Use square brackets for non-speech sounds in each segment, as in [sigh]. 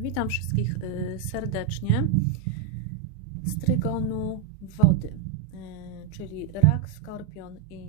Witam wszystkich y, serdecznie z trygonu wody, y, czyli rak, skorpion i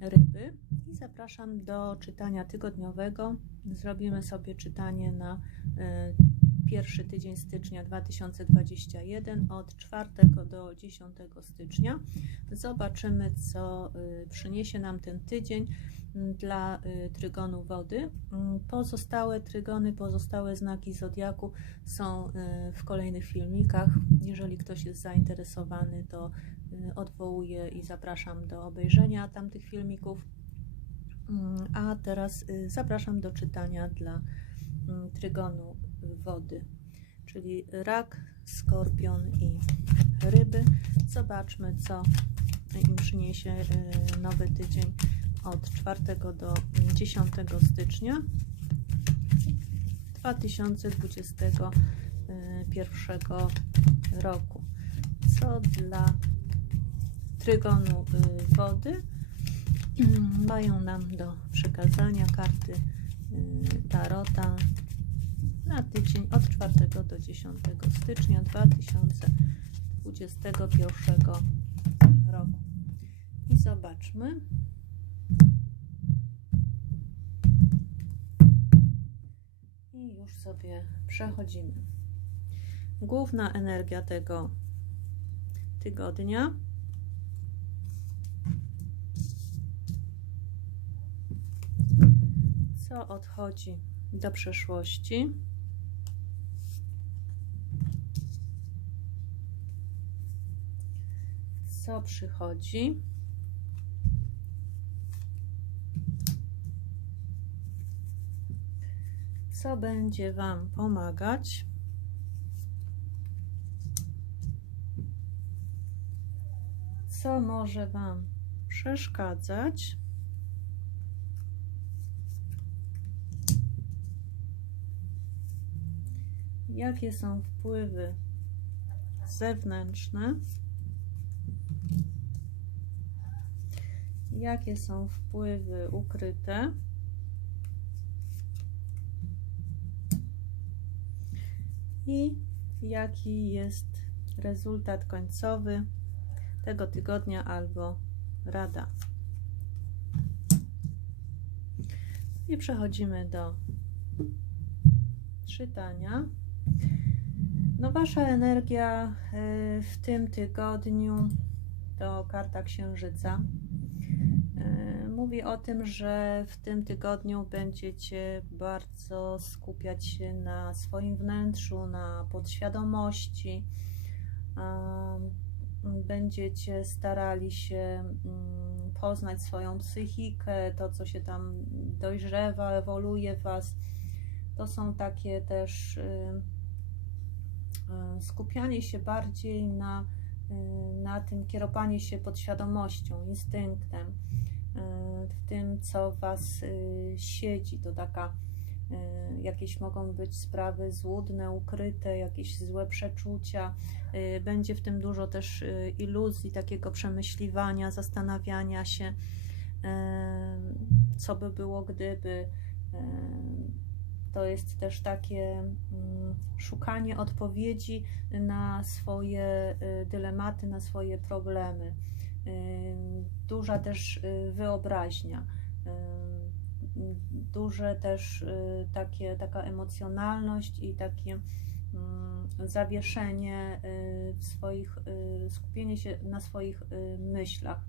ryby. I zapraszam do czytania tygodniowego. Zrobimy sobie czytanie na y, pierwszy tydzień stycznia 2021 od 4 do 10 stycznia. Zobaczymy, co przyniesie nam ten tydzień dla y, trygonu wody. Mm, pozostałe trygony, pozostałe znaki zodiaku są y, w kolejnych filmikach. Jeżeli ktoś jest zainteresowany, to y, odwołuję i zapraszam do obejrzenia tamtych filmików. Mm, a teraz zapraszam do czytania dla mm, trygonu wody, czyli rak, skorpion i ryby. Zobaczmy, co im przyniesie nowy tydzień od 4 do 10 stycznia 2021 roku. Co dla trygonu y, wody mają nam do przekazania karty y, Tarota na tydzień od 4 do 10 stycznia 2021 roku. I zobaczmy, już sobie przechodzimy. Główna energia tego tygodnia. Co odchodzi do przeszłości? Co przychodzi? Co będzie Wam pomagać. Co może Wam przeszkadzać. Jakie są wpływy zewnętrzne? Jakie są wpływy ukryte? I jaki jest rezultat końcowy tego tygodnia albo rada. I przechodzimy do czytania. No, wasza energia y, w tym tygodniu to karta księżyca mówi o tym, że w tym tygodniu będziecie bardzo skupiać się na swoim wnętrzu, na podświadomości. Będziecie starali się mm, poznać swoją psychikę, to co się tam dojrzewa, ewoluuje Was. To są takie też skupianie się bardziej na, na tym, kierowanie się podświadomością, instynktem w tym, co Was y, siedzi. To taka, y, jakieś mogą być sprawy złudne, ukryte, jakieś złe przeczucia. Y, będzie w tym dużo też iluzji, takiego przemyśliwania, zastanawiania się, co by było, gdyby. To jest też takie mm, szukanie odpowiedzi na swoje dylematy, na swoje problemy duża też y, wyobraźnia, duże też y, takie, taka emocjonalność i takie zawieszenie y, w swoich, skupienie się na swoich myślach.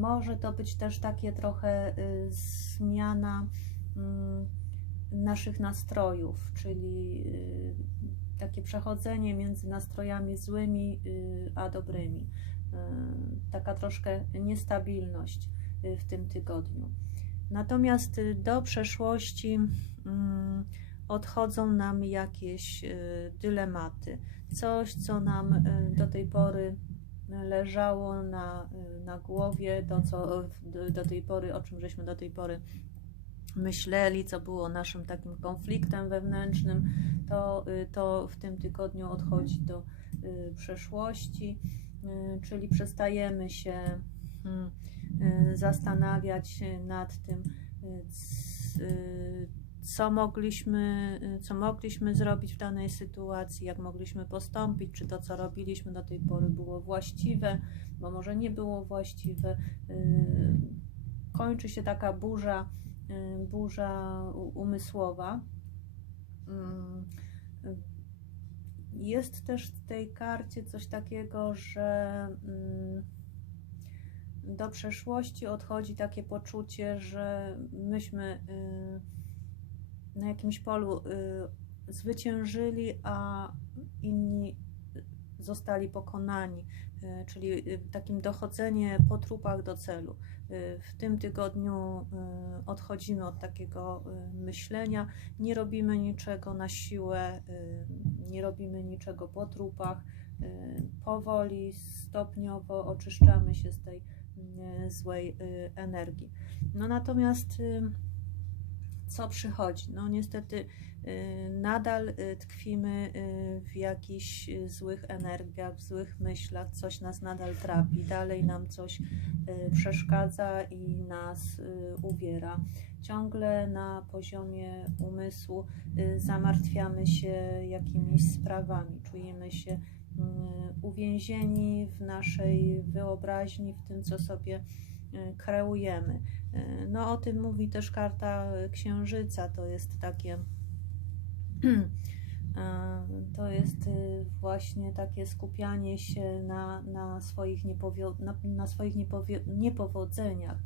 Może to być też takie trochę zmiana naszych nastrojów, czyli takie przechodzenie między nastrojami złymi y, a dobrymi. Y, taka troszkę niestabilność y, w tym tygodniu. Natomiast do przeszłości mm, odchodzą nam jakieś dylematy, coś, co nam do tej pory leżało na, na głowie, to co do tej pory, o czym żeśmy do tej pory myśleli, co było naszym takim konfliktem wewnętrznym, to, y, to w tym tygodniu odchodzi do y, przeszłości, y, czyli przestajemy się hmm, zastanawiać nad tym, co mogliśmy, co mogliśmy zrobić w danej sytuacji, jak mogliśmy postąpić, czy to, co robiliśmy do tej pory było właściwe, bo może nie było właściwe. Kończy się taka burza, burza umysłowa. Mm, jest też w tej karcie coś takiego, że mm, do przeszłości odchodzi takie poczucie, że myśmy y, na jakimś polu y, zwyciężyli, a inni zostali pokonani, y, czyli takim dochodzenie po trupach do celu. W tym tygodniu odchodzimy od takiego myślenia, nie robimy niczego na siłę, nie robimy niczego po trupach, powoli, stopniowo oczyszczamy się z tej złej energii. No natomiast co przychodzi? No niestety nadal tkwimy w jakichś złych energiach, w złych myślach, coś nas nadal trapi, dalej nam coś przeszkadza i nas uwiera. Ciągle na poziomie umysłu zamartwiamy się jakimiś sprawami, czujemy się uwięzieni w naszej wyobraźni, w tym, co sobie y, kreujemy. Y, no o tym mówi też karta Księżyca, to jest takie [clears throat] to jest właśnie takie skupianie się na, na swoich, niepowio- na, na swoich niepowodzeniach.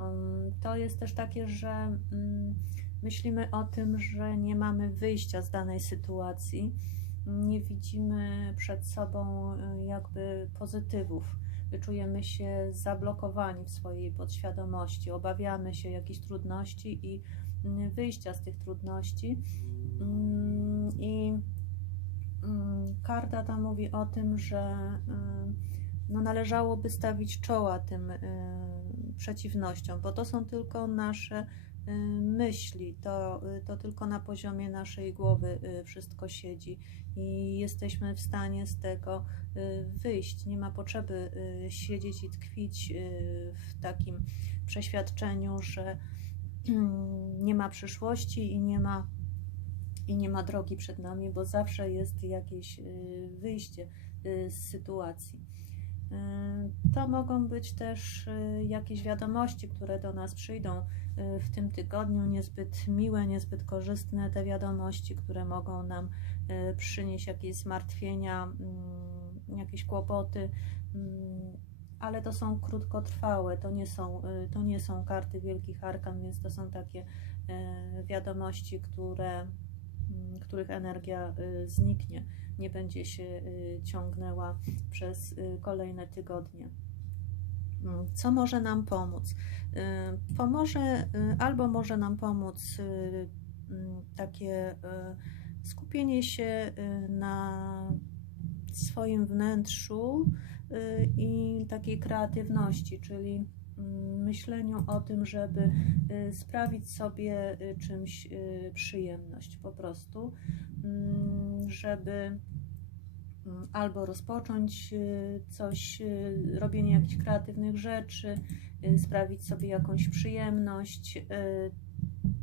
Um, to jest też takie, że mm, myślimy o tym, że nie mamy wyjścia z danej sytuacji nie widzimy przed sobą jakby pozytywów. Czujemy się zablokowani w swojej podświadomości, obawiamy się jakichś trudności i y, wyjścia z tych trudności. Mm, I mm, karta ta mówi o tym, że y, no należałoby stawić czoła tym przeciwnościom, bo to są tylko nasze Y, myśli, to, y, to tylko na poziomie naszej głowy y, wszystko siedzi i jesteśmy w stanie z tego wyjść. Nie ma potrzeby siedzieć i tkwić w takim przeświadczeniu, że [clears throat] nie ma przyszłości i nie ma, i nie ma drogi przed nami, bo zawsze jest jakieś wyjście z sytuacji. To mogą być też jakieś wiadomości, które do nas przyjdą Y, w tym tygodniu niezbyt miłe, niezbyt korzystne te wiadomości, które mogą nam y, przynieść jakieś zmartwienia, mm, jakieś kłopoty, mm, ale to są krótkotrwałe, to nie są, y, to nie są karty wielkich arkan, więc to są takie wiadomości, które, mm, których energia zniknie, nie będzie się ciągnęła przez kolejne tygodnie. Mm, co może nam pomóc? Y, pomoże y, albo może nam pomóc y, mm, takie skupienie się na swoim wnętrzu i takiej kreatywności, czyli mm, myśleniu o tym, żeby sprawić sobie czymś przyjemność po prostu, żeby Mm, albo rozpocząć y, coś, y, robienie jakichś kreatywnych rzeczy, y, sprawić sobie jakąś przyjemność.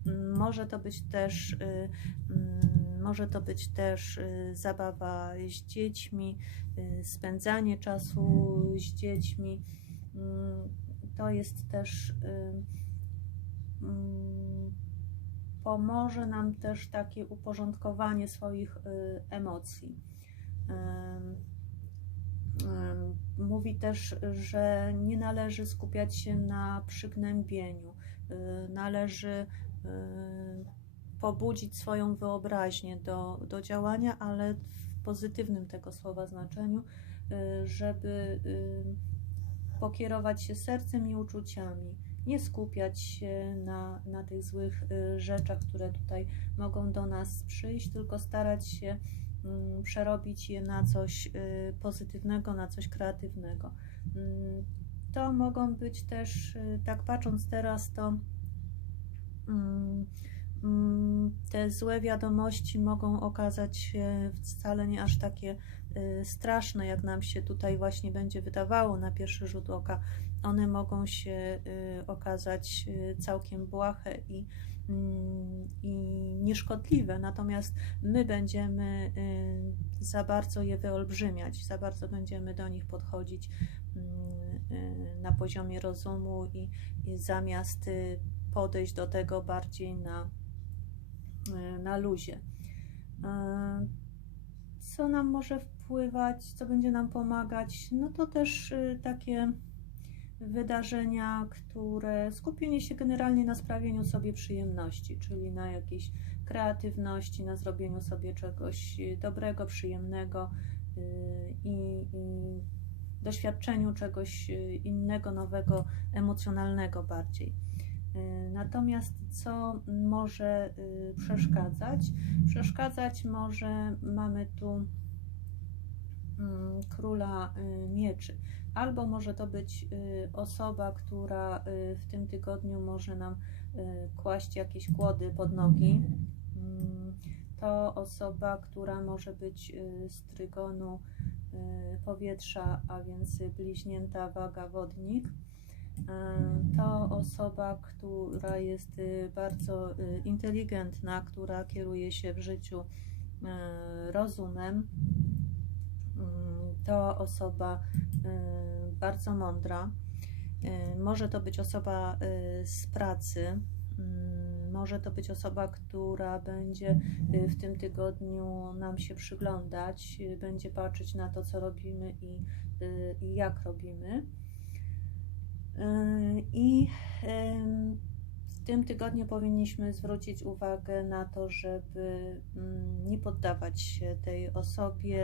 Mm, może to być też mm, może to być też zabawa z dziećmi, spędzanie czasu z dziećmi. To jest też pomoże nam też takie uporządkowanie swoich emocji Mówi też, że nie należy skupiać się na przygnębieniu, y, należy y, pobudzić swoją wyobraźnię do, do działania, ale w pozytywnym tego słowa znaczeniu, y, żeby pokierować się sercem i uczuciami, nie skupiać się na, na tych złych rzeczach, które tutaj mogą do nas przyjść, tylko starać się przerobić je na coś y, pozytywnego, na coś kreatywnego. Mm, to mogą być też, y, tak patrząc teraz, to mm, te złe wiadomości mogą okazać się wcale nie aż takie y, straszne, jak nam się tutaj właśnie będzie wydawało na pierwszy rzut oka. One mogą się okazać całkiem błahe i mm, i nieszkodliwe, natomiast my będziemy y, za bardzo je wyolbrzymiać, za bardzo będziemy do nich podchodzić y, na poziomie rozumu i, i zamiast podejść do tego bardziej na, na luzie. Co nam może wpływać, co będzie nam pomagać? No to też takie wydarzenia, które skupienie się generalnie na sprawieniu sobie przyjemności, czyli na jakiejś kreatywności, na zrobieniu sobie czegoś dobrego, przyjemnego y, i, i doświadczeniu czegoś innego, nowego, emocjonalnego bardziej. Y, natomiast co może y, przeszkadzać? Przeszkadzać może, mamy tu mm, króla mieczy albo może to być y, osoba, która y, w tym tygodniu może nam y, kłaść jakieś kłody pod nogi. Mm, to osoba, która może być z trygonu powietrza, a więc bliźnięta waga wodnik. To osoba, która jest bardzo inteligentna, która kieruje się w życiu rozumem. Mm, to osoba Y, bardzo mądra. Y, może to być osoba y, z pracy, może to być osoba, która będzie w tym tygodniu nam się przyglądać, będzie patrzeć na to, co robimy i, i jak robimy. I w tym tygodniu powinniśmy zwrócić uwagę na to, żeby mm, nie poddawać się tej osobie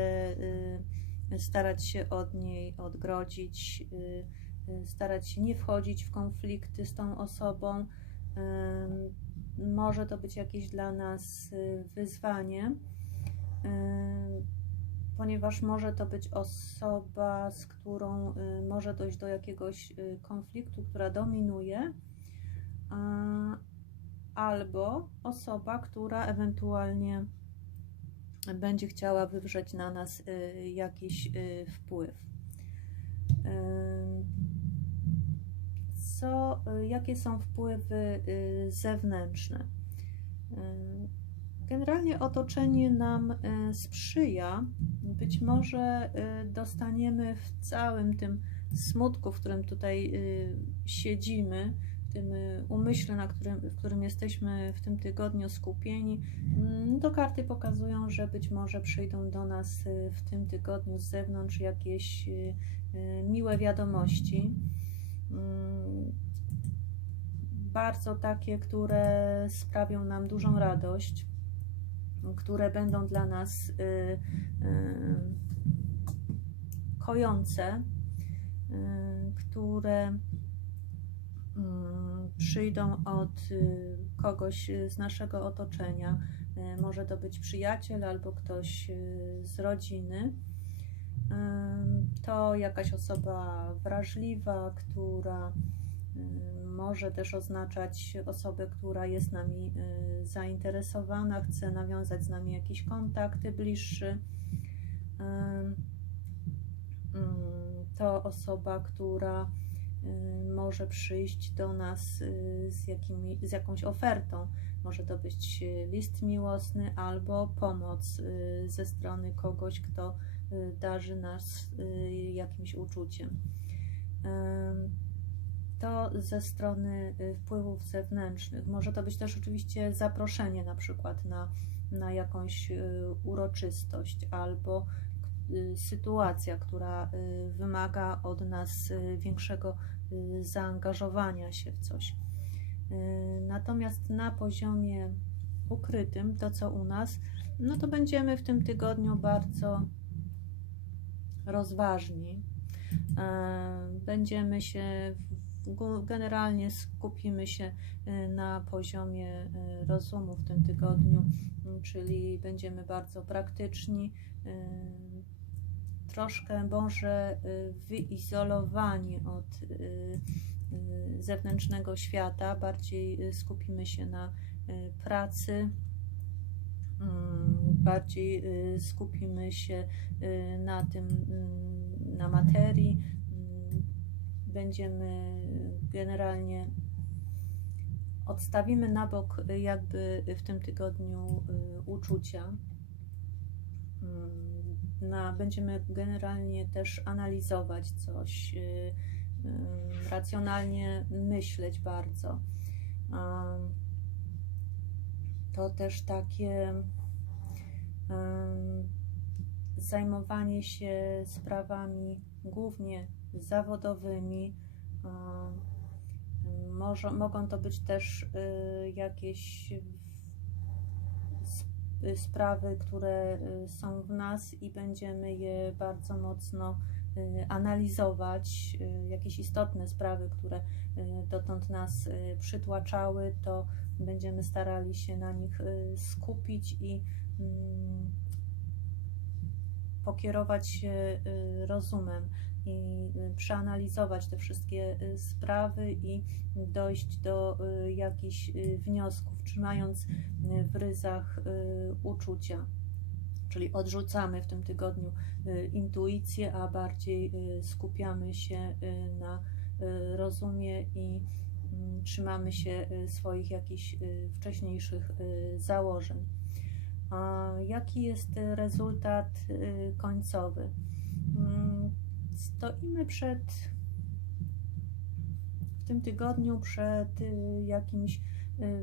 starać się od niej odgrodzić, y, y, starać się nie wchodzić w konflikty z tą osobą. Może to być jakieś dla nas y, wyzwanie, ponieważ może to być osoba, z którą może dojść do jakiegoś konfliktu, która dominuje, albo osoba, która ewentualnie będzie chciała wywrzeć na nas y, jakiś y, wpływ. Co, y, jakie są wpływy zewnętrzne? Generalnie otoczenie nam sprzyja. Być może dostaniemy w całym tym smutku, w którym tutaj siedzimy, tym y, umyśle, na którym, w którym jesteśmy w tym tygodniu skupieni, mm, to karty pokazują, że być może przyjdą do nas y, w tym tygodniu z zewnątrz jakieś y, miłe wiadomości. Mm, bardzo takie, które sprawią nam dużą radość, które będą dla nas kojące, które przyjdą od y, kogoś z naszego otoczenia. Y, może to być przyjaciel albo ktoś y, z rodziny. To jakaś osoba wrażliwa, która może też oznaczać osobę, która jest nami zainteresowana, chce nawiązać z nami jakiś kontakt bliższy. Mm, to osoba, która może przyjść do nas y, z, jakimi, z jakąś ofertą. Może to być list miłosny albo pomoc y, ze strony kogoś, kto darzy nas jakimś uczuciem. To ze strony wpływów zewnętrznych. Może to być też oczywiście zaproszenie na przykład na, na jakąś uroczystość albo Y, sytuacja, która y, wymaga od nas y, większego zaangażowania się w coś. Natomiast na poziomie ukrytym, to co u nas, no to będziemy w tym tygodniu bardzo rozważni. Będziemy się, generalnie skupimy się na poziomie rozumu w tym tygodniu, czyli będziemy bardzo praktyczni troszkę może y, wyizolowani od y, y, zewnętrznego świata, bardziej skupimy się na pracy, mm, bardziej skupimy się na tym, mm, na materii, mm, będziemy generalnie odstawimy na bok jakby w tym tygodniu uczucia. Na, będziemy generalnie też analizować coś, y, racjonalnie myśleć bardzo. To też takie zajmowanie się sprawami głównie zawodowymi. Może, mogą to być też y, jakieś y, sprawy, które y, są w nas i będziemy je bardzo mocno analizować. Jakieś istotne sprawy, które dotąd nas przytłaczały, to będziemy starali się na nich skupić i mm, pokierować się rozumem i y, przeanalizować te wszystkie y, sprawy i dojść do y, jakichś wniosków, trzymając w ryzach uczucia. Czyli odrzucamy w tym tygodniu intuicję, a bardziej skupiamy się na rozumie i mm, trzymamy się swoich jakichś wcześniejszych założeń. A jaki jest rezultat końcowy? Mm, stoimy przed w tym tygodniu przed y, jakimś y,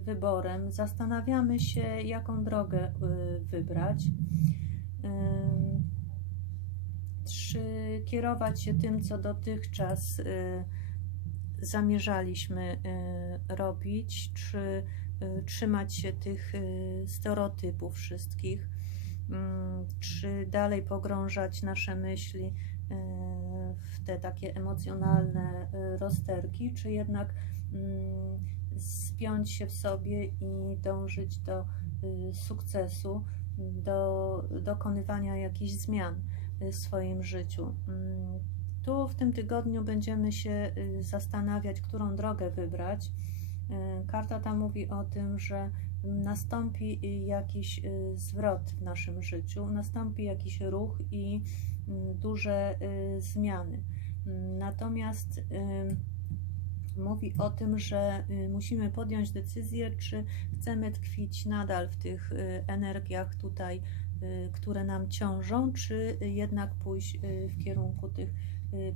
wyborem. Zastanawiamy się, jaką drogę y, wybrać. Czy kierować się tym, co dotychczas zamierzaliśmy robić, czy trzymać się tych stereotypów wszystkich, mm, czy dalej pogrążać nasze myśli w te takie emocjonalne y, rozterki, czy jednak mm, spiąć się w sobie i dążyć do y, sukcesu, do dokonywania jakichś zmian y, w swoim życiu. Mm, tu w tym tygodniu będziemy się zastanawiać, którą drogę wybrać. Karta ta mówi o tym, że nastąpi jakiś zwrot w naszym życiu, nastąpi jakiś ruch i Mm, duże y, zmiany. Natomiast y, mówi o tym, że y, musimy podjąć decyzję, czy chcemy tkwić nadal w tych energiach tutaj, które nam ciążą, czy jednak pójść w kierunku tych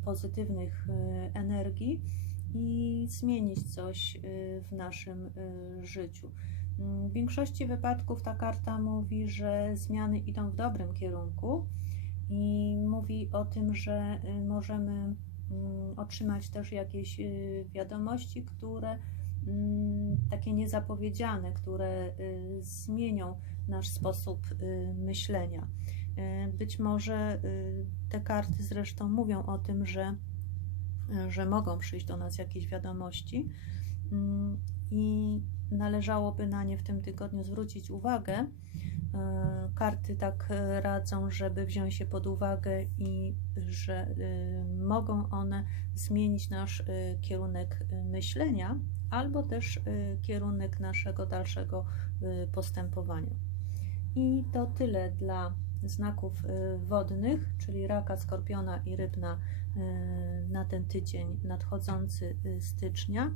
pozytywnych energii i zmienić coś w naszym życiu. W większości wypadków ta karta mówi, że zmiany idą w dobrym kierunku i mówi o tym, że y, możemy mm, otrzymać też jakieś y, wiadomości, które mm, takie niezapowiedziane, które y, zmienią nasz sposób myślenia. Być może te karty zresztą mówią o tym, że, że mogą przyjść do nas jakieś wiadomości mm, i należałoby na nie w tym tygodniu zwrócić uwagę, karty tak e, radzą, żeby wziąć się pod uwagę i że e, mogą one zmienić nasz kierunek myślenia albo też kierunek naszego dalszego postępowania. I to tyle dla znaków wodnych, czyli raka, skorpiona i rybna na ten tydzień nadchodzący stycznia.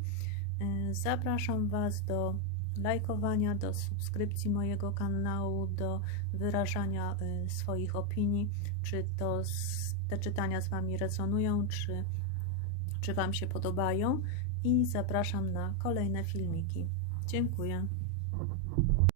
Zapraszam Was do lajkowania, do subskrypcji mojego kanału, do wyrażania y, swoich opinii, czy to te czytania z Wami rezonują, czy, czy Wam się podobają i zapraszam na kolejne filmiki. Dziękuję.